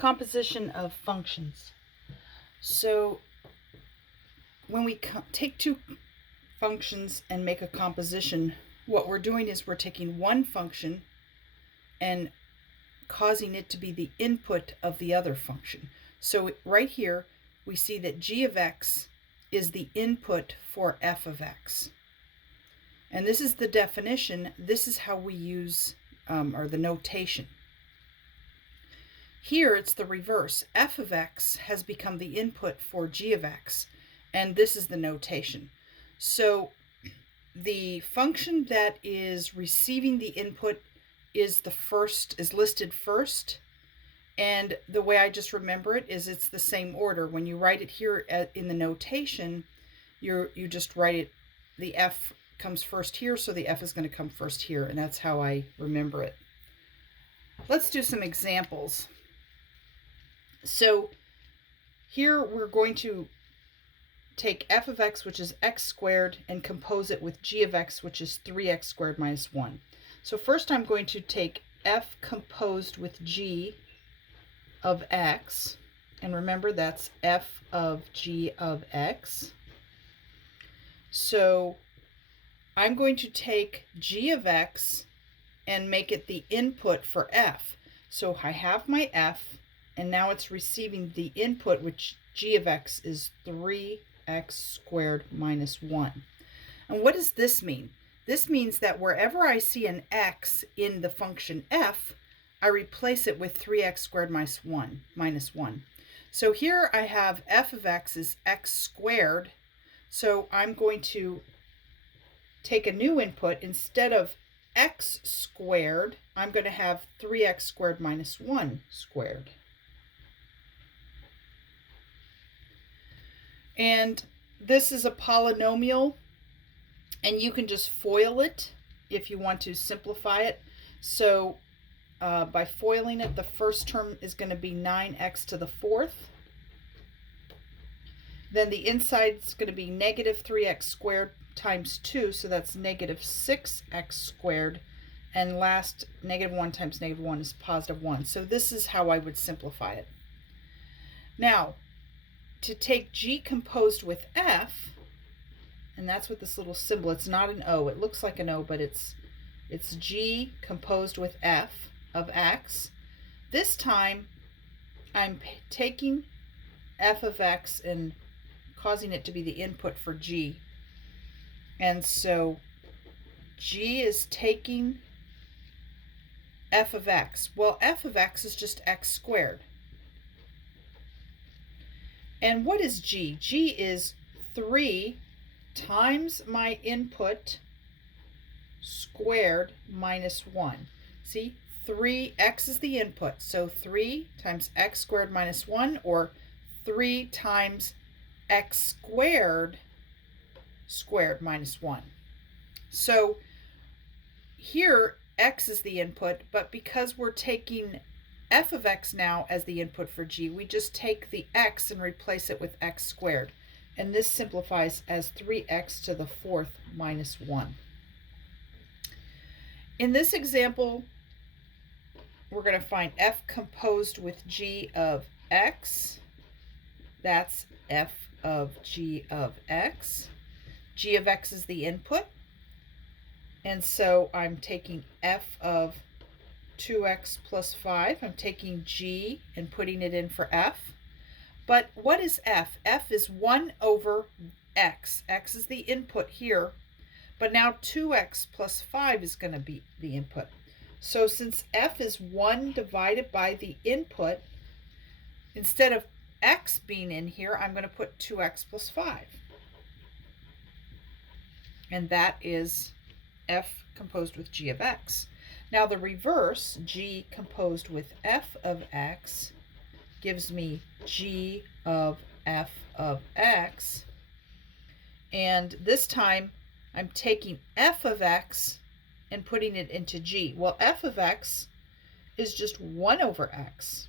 Composition of functions. So when we take two functions and make a composition, what we're doing is we're taking one function and causing it to be the input of the other function. So right here, we see that g of x is the input for f of x. And this is the definition. This is how we use, or the notation. Here it's the reverse. F of x has become the input for g of x, and this is the notation. So the function that is receiving the input is listed first, and the way I just remember it is it's the same order. When you write it here in the notation, you just write it, the f comes first here, so the f is going to come first here, and that's how I remember it. Let's do some examples. So here we're going to take f of x, which is x squared, and compose it with g of x, which is 3x squared minus 1. So first I'm going to take f composed with g of x, and remember that's f of g of x. So I'm going to take g of x and make it the input for f. So I have my f, and now it's receiving the input, which g of x is 3x squared minus 1. And what does this mean? This means that wherever I see an x in the function f, I replace it with 3x squared minus 1. So here I have f of x is x squared. So I'm going to take a new input. Instead of x squared, I'm going to have 3x squared minus 1 squared. And this is a polynomial, and you can just FOIL it if you want to simplify it. So by FOILing it, the first term is going to be 9x to the 4th. Then the inside is going to be negative 3x squared times 2, so that's negative 6x squared. And last, negative 1 times negative 1 is positive 1. So this is how I would simplify it. Now, to take g composed with f, and that's what this little symbol, it's not an O. It looks like an O, but it's g composed with f of x. This time, I'm taking f of x and causing it to be the input for g. And so g is taking f of x. Well, f of x is just x squared. And what is g? G is 3 times my input squared minus 1. See, 3x is the input. So 3 times x squared minus 1, or 3 times x squared minus 1. So here x is the input, but because we're taking f of x now as the input for g, we just take the x and replace it with x squared. And this simplifies as 3x to the 4th minus 1. In this example, we're going to find f composed with g of x. That's f of g of x. G of x is the input. And so I'm taking f of 2x plus 5. I'm taking g and putting it in for f. But what is f? F is 1 over x. X is the input here. But now 2x plus 5 is going to be the input. So since f is 1 divided by the input, instead of x being in here, I'm going to put 2x plus 5. And that is f composed with g of x. Now the reverse, g composed with f of x, gives me g of f of x. And this time I'm taking f of x and putting it into g. Well, f of x is just 1 over x.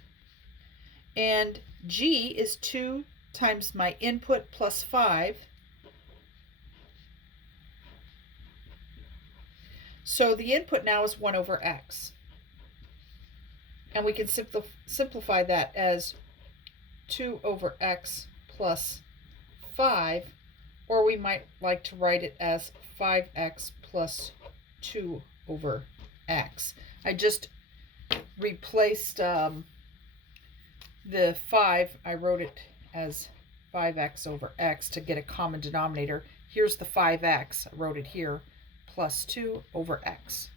And g is 2 times my input plus 5. So the input now is 1 over x. And we can simplify that as 2 over x plus 5, or we might like to write it as 5x plus 2 over x. I just replaced the 5, I wrote it as 5x over x to get a common denominator. Here's the 5x, I wrote it here, plus 2 over x.